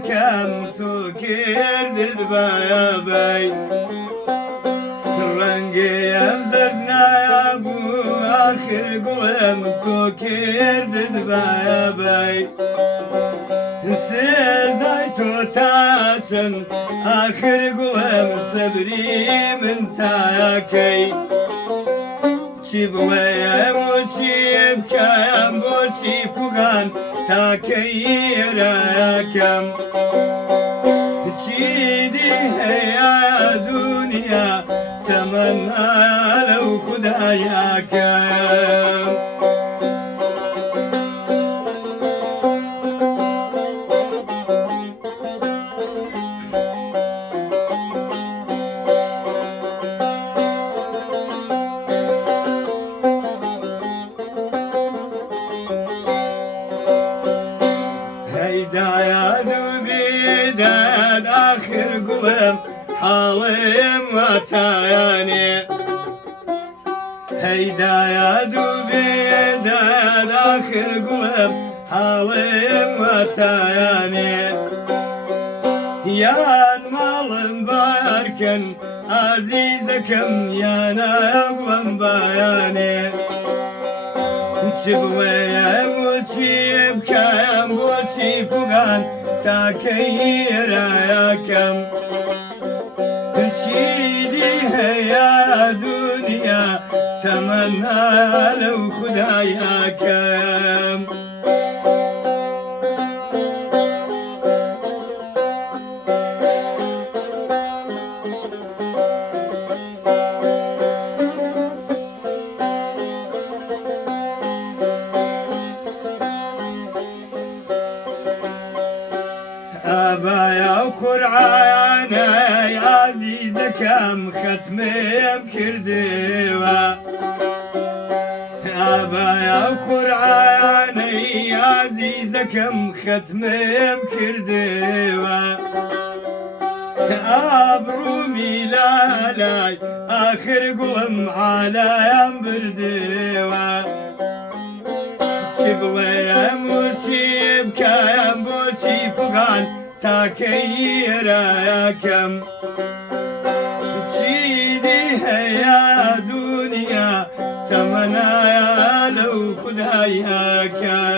عزیزەکەم تۆ کردت بەیابەی ڕەنگی ئەم زەرد نایابوو ئاخر گوڵم تۆ کردت بەیابەی سێزای تۆ تاچن ئاخر گوڵم سەبری من تاکەی چی بڵێم و چی بکەم بۆچی پوگان تاکەی ئێرەکەم چیدی هەیە دونیا تەمەنا لەو خودایەکەم هەیدایە دووبیداد ئاخر گوڵم حاڵم واتایانێ هەیدایە دووبیداد ئاخر گوڵم حاڵم واتایانێ یان ماڵم بارکەن ئازیزەکەم یانە گوڵم بایانێ چی بڵێم و چی بکەم بۆچی پوگان تاکەی ئێرەکەم چیدی هەیە دونیا تەمەنا لەو خودایەکەم ئابایا و قورعانەی عەزیزەکەم ختمم کردووە ئابایا و قورعانەی عەزیزەکەم ختمم کردووە ئابڕوومی لالای ئاخر گوڵم عالەیان بردووە چی بڵێم و چی بکەم بۆچی پوگان تاکەی ئێرەکەم چیدی هەیە دونیا تەمەنایە لەو خودایەکەم